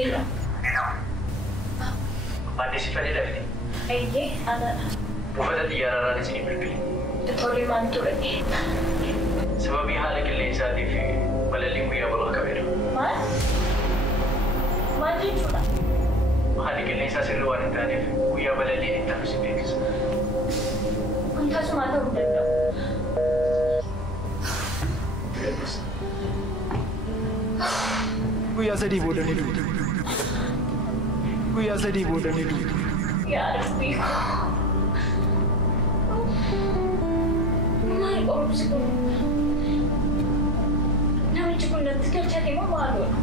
Hello. Mandi si Fadil Afni. Ayye, ana. Bufata xiyyaara irraa isinii bilbile. Tole maal ture? Sababii haala qilleensaatii fi balalliin guyyaa boruu qabeera. Maal? Maal jechuudha? Haalli qilleensaa sirrii waan hin taaneef guyyaa balalliin hin taanu si beeksisa. Kun tasumaa ta'uu danda'u. Guyyaa sadii boodanii duutu. Guyyaa sadii boodanii duutu. Yaa Rabbii. Maal qorumsi kun? Namichi kun natti galchate moo maaloodha?